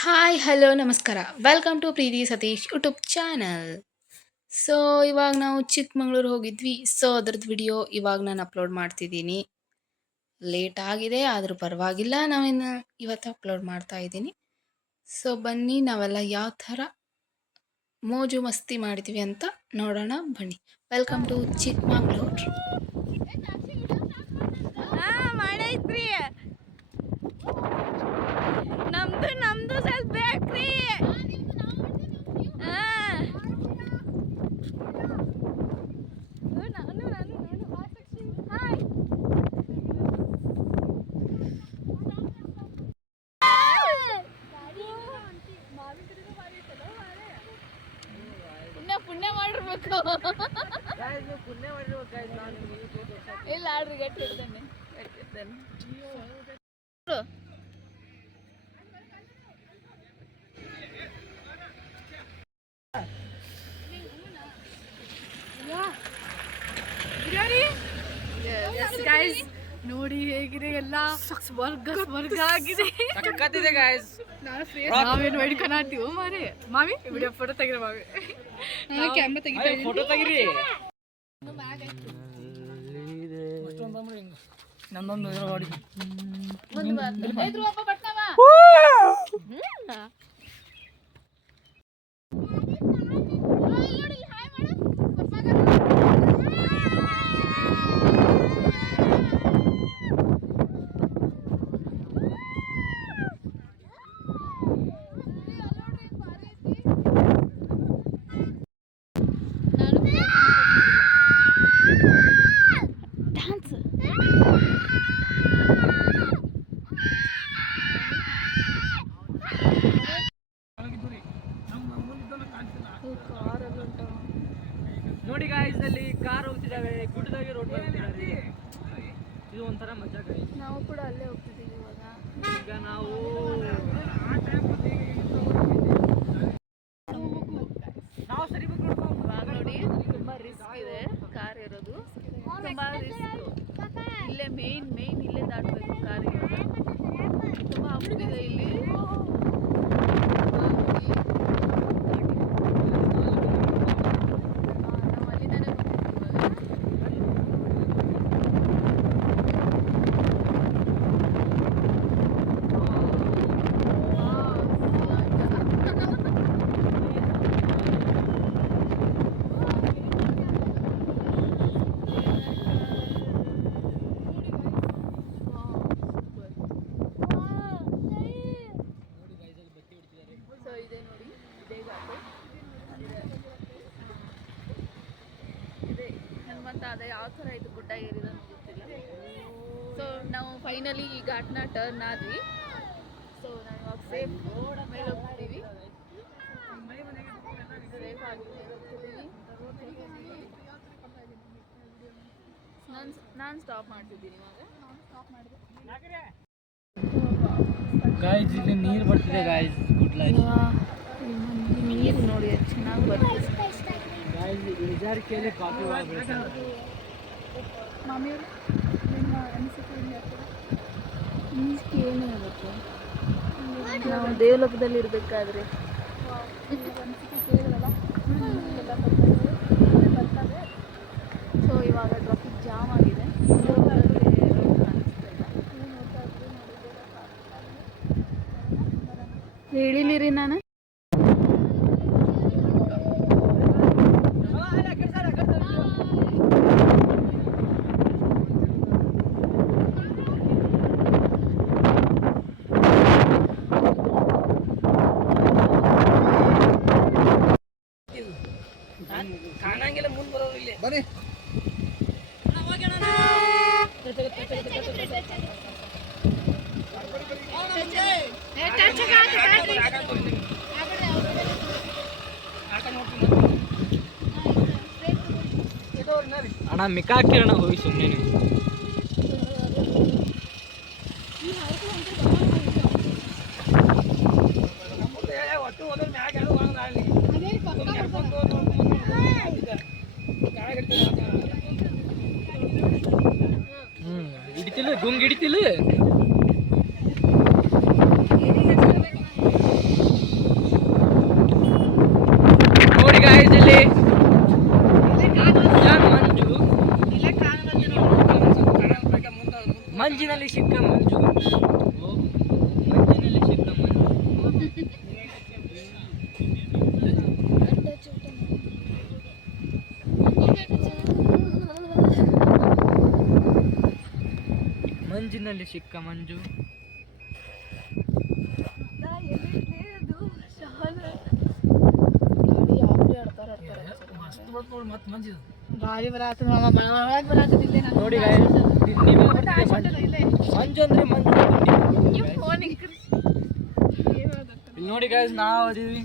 Hi hello ನಮಸ್ಕಾರ welcome to Preethi Satish YouTube channel. So ಇವಾಗ ನಾವು ಚಿಕ್ಕಮಂಗ್ಳೂರು ಹೋಗಿದ್ವಿ. ಸೊ ಅದ್ರದ್ದು ವಿಡಿಯೋ ಇವಾಗ ನಾನು ಅಪ್ಲೋಡ್ ಮಾಡ್ತಿದ್ದೀನಿ. ಲೇಟ್ ಆಗಿದೆ ಆದರೂ ಪರವಾಗಿಲ್ಲ, ನಾವಿನ್ನು ಇವತ್ತು ಅಪ್ಲೋಡ್ ಮಾಡ್ತಾ ಇದ್ದೀನಿ. ಸೊ ಬನ್ನಿ ನಾವೆಲ್ಲ ಯಾವ ಥರ ಮೋಜು ಮಸ್ತಿ ಮಾಡಿದ್ವಿ ಅಂತ ನೋಡೋಣ ಬನ್ನಿ. Welcome to Chikmagalur. ಮಾಡೈತ್ರಿ ನಮ್ದು ನಮ್ದು ಸ್ವಲ್ಪ ಬೇಕ್ರಿ. ಪುಣ್ಯ ಪುಣ್ಯ ಮಾಡಿರ್ಬೇಕು. ಇಲ್ಲ ಆಡ್ರಿ ಗಟ್ಟಿ ಇಡ್ತಾನೆ ಗಟ್ಟಿ ಇಡ್ತಾನೆ. ನೋಡಿ ಹೇಗಿದೆ ಎಲ್ಲ ಸ್ವರ್ಗ ಸ್ವರ್ಗ ಆಗಿದೆ. ನಾವೇನು ಹೊಡ್ಕೊನಾತೀವೋ ಮಾರಿ ಮಾವಿ ವಿಡಿಯೋ ಫೋಟೋ ತೆಗಿರೋ ಮಾವಿ ಕ್ಯಾಮ್ರಾ ತೆಗಿತಾ ಫೋಟೋ ತೆಗಿರಿ. ನನ್ನೊಂದು ನೋಡಿ ಗಾಯ್ಸ್, ಅಲ್ಲಿ ಕಾರ್ ಹೋಗ್ತಿದ್ದಾವೆ, ಗುಡ್ಡದಾಗೆ ರೋಡ್ ಹೋಗ್ತಿದ್ದಾರೆ. ಇದು ಒಂಥರ ಮಜಾ ಗಾಯ್ಸ್. ನಾವು ಕೂಡ ಅಲ್ಲೇ ಹೋಗ್ತಿದ್ದೀವಿ ಇವಾಗ. ಈಗ ನಾವು ಇವಾಗ ನೋಡಿ ತುಂಬಾ ರಿಸ್ಕ್ ಇದೆ ಕಾರ್ ಇರೋದು, ತುಂಬಾ ರಿಸ್ಕ್. ಇಲ್ಲೇ ಮೇನ್ ಇಲ್ಲೇ ದಾಟಬೇಕು ಕಾರ್ ಇರೋದು. ತುಂಬಾ ಆಗ್ತಿದೆ ಇಲ್ಲಿ. ಅದೇ ಯಾವ ಥರ ಇದು ಗುಡ್ಡ ಏರಿದ ಗೊತ್ತಿಲ್ಲ. ಸೊ ನಾವು ಫೈನಲಿ ಈ ಘಾಟ್ನ ಟರ್ನ್ ಆದ್ವಿ. ಸೊ ನಾವು ಇವಾಗ ಸೇಫ್ ಮೇಲೆ ಹೋಗ್ತಿದ್ದೀವಿ. ಸೇಫ್ ಆಗಿ ಮೇಲೆ ಹೋಗ್ತಿದ್ದೀವಿ. ನಾನು ಸ್ಟಾಪ್ ಮಾಡ್ತಿದ್ದೀನಿ ಇವಾಗ. ಗಾಯ್ಸ್ ಇಲ್ಲಿ ನೀರು ಬರ್ತಿದೆ ಗಾಯ್ಸ್. ಗುಡ್ ಲೈಫ್ ನೀರು ನೋಡಿ ಎಷ್ಟು ಚೆನ್ನಾಗಿ ಬರ್ತದೆ ಗಾಯ್ಸ್. ಇಳಿಜಾರಿಕೆಯಲ್ಲಿ ಕಾಫಿ ಮಾಡಬೇಕು. ಮಾಮಿಯವರು ನಿಮ್ಮ ಅನಿಸಿಕೆ ಏನು ಆಗುತ್ತೆ ನಾವು ದೇವಲೋಕದಲ್ಲಿ ಇರಬೇಕಾದ್ರೆ. ಸೊ ಇವಾಗ ಟ್ರಾಫಿಕ್ ಜಾಮ್ ಆಗಿದೆ. ಹೇಳಿಲಿರಿ ನಾನು. ಕಾಣಂಗಿಲ್ಲ ಮುಂದೆ ಬರೋರು ಇಲ್ಲಿ ಬನ್ನಿ. ಅಣ್ಣ ಮಿಕ್ಕ ಹಾಕಿರೋಣ ಹೋಗಿ ಸುಮ್ಮನೆ. ಹಿಡಿತಿಲ್ಲ ಗುಂಗ್ ಹಿಡಿತಿಲ್ಲ. ಮಂಜಿನಲ್ಲಿ ಸಿಕ್ಕ ಮಂಜು. ಭಾರಿ ಬರಾತ ಬರಾತಿದ್ದೆ ನೋಡಿ guys, ದಿಲ್ಲಿ ಮೇಲೆ ಬರ್ತಿದೆ ಮಂಜು. ಮಂಜು ಅಂದ್ರೆ ಮಂಜು. ಇಲ್ಲಿ ನೋಡಿ guys, ನಾವು ಅದೀವಿ.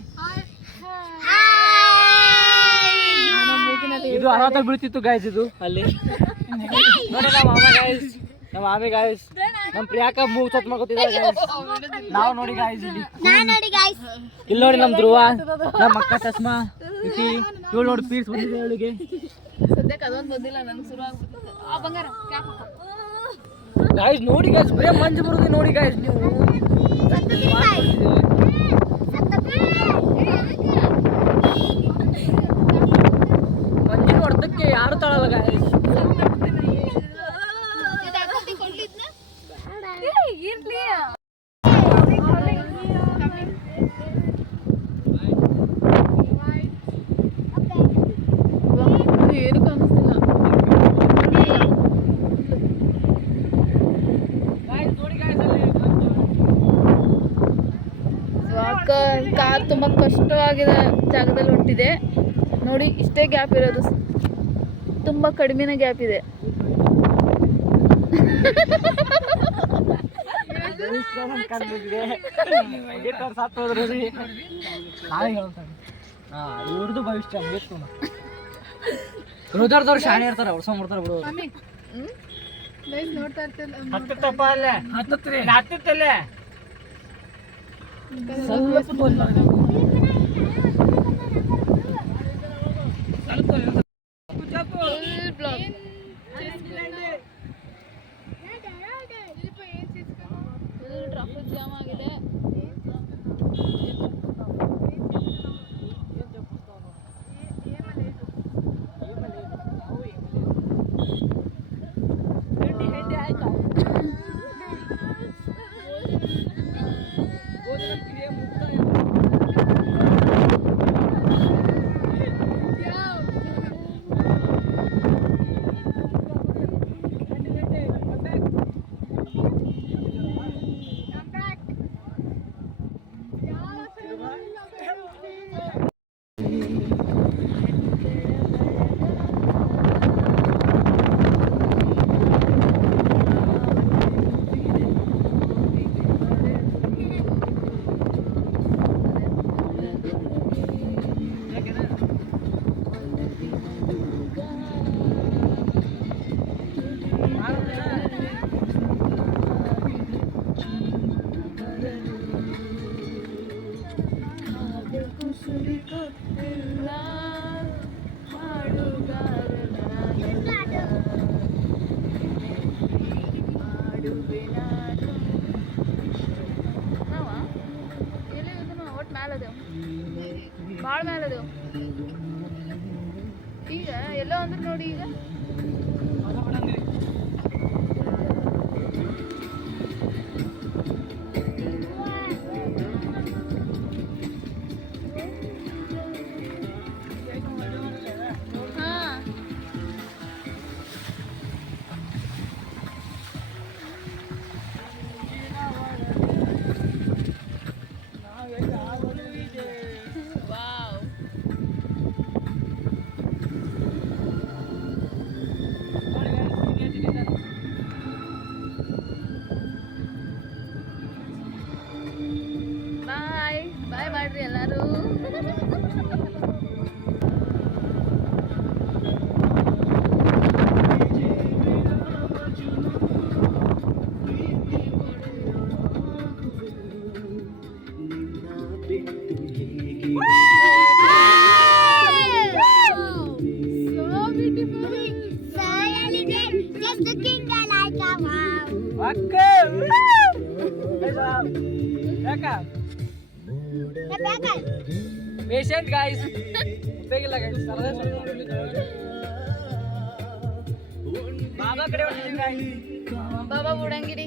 ಇದು ಅನಾಥ ಬೀಳ್ತಿತ್ತು ಗಾಯ್ಸ್, ಇದು ಅಲ್ಲಿ ನೋಡಿ ನಮ್ಮ ಮಾಮ ಗಾಯ್ಸ್, ನಮ್ಮ ಮಾಮಿ ಗಾಯ್ಸ್, ನಮ್ಮ ಪ್ರಿಯಾಕ ಮೂಗ್ ಸತ್ ಮಾಡ್ಕೊತಿದ್ದಾರೆ ಗಾಯ್ಸ್. ನಾವು ನೋಡಿ ಗಾಯ್ಸ್ ಇಲ್ಲಿ ನೋಡಿ ನಮ್ಮ ಧ್ರುವ, ನಮ್ಮ ಅಕ್ಕ ಚಸ್ಮಾ ಇತಿ, ಇವಳು ನೋಡಿ ಪೀಸ್ ಬಂದಿದೆ ಅವಳಿಗೆ. ಸದ್ಯಕ್ಕೆ ಅದೊಂದು ಬಂದಿಲ್ಲ, ನನಗೆ ಶುರು ಆಗ್ಬಿಟ್ಟಿದೆ. ಆ ಬಂಗಾರ ಕ್ಯಾಪ್ ಗಾಯ್ಸ್ ನೋಡಿ ಗಾಯ್ಸ್, ಬರೇ ಮಂಜು ಬರುದು ನೋಡಿ ಗಾಯ್ಸ್ ನೀವು. ಮಂಜಿನ ಹೊಡೆದಕ್ಕೆ ಯಾರು ತಾಳಲ್ಲ ಗಾಯ್ಸ್. ಏನು ಕಾಣಿಸ್ತಿಲ್ಲ. ಕಾರ್ ತುಂಬ ಕಷ್ಟವಾಗಿದೆ ಜಾಗದಲ್ಲಿ ಹೊಂಟಿದೆ ನೋಡಿ. ಇಷ್ಟೇ ಗ್ಯಾಪ್ ಇರೋದು, ತುಂಬ ಕಡಿಮೆನೇ ಗ್ಯಾಪ್ ಇದೆ. ಇವ್ರದ್ದು ಭವಿಷ್ಯ ರುದ್ರದವ್ರು ಶಾಣೆ ಇರ್ತಾರ, ಹೊಡ್ಸ್ಕೊಂಡ್ಬಿಡ್ತಾರ ಬಿಡು. ನೋಡ್ತಾ ಇರ್ತಲ್ಲ ಹತ್ತತ್ತಪ್ಪ ಅಲ್ಲೇ ಹತ್ತತ್ತಲ್ಲೇ ಸ್ವಲ್ಪ ಟ್ರಾಫಿಕ್ ಜಾಮ್ ಆಗಿದೆ. ಭಾಳ ಮೇಲದು ಈಗ ಎಲ್ಲೋ ಅಂದ್ರೆ ನೋಡಿ. ಈಗ ಬಾಯ್ ಮಾಡ್ರಿ ಎಲ್ಲರೂ. ಪೇಷಂಟ್ ಗಾಯ್ಸ್, ಉಪಯೋಗಿಲ್ಲ ಗಾಯ್ಸ್. ಬಾಬಾ ಕಡೆ ಹೊಂಟಿದ್ದೀನಿ ಗಾಯ್ಸ್. ಬಾಬಾ ಬುಡಂಗಿರಿ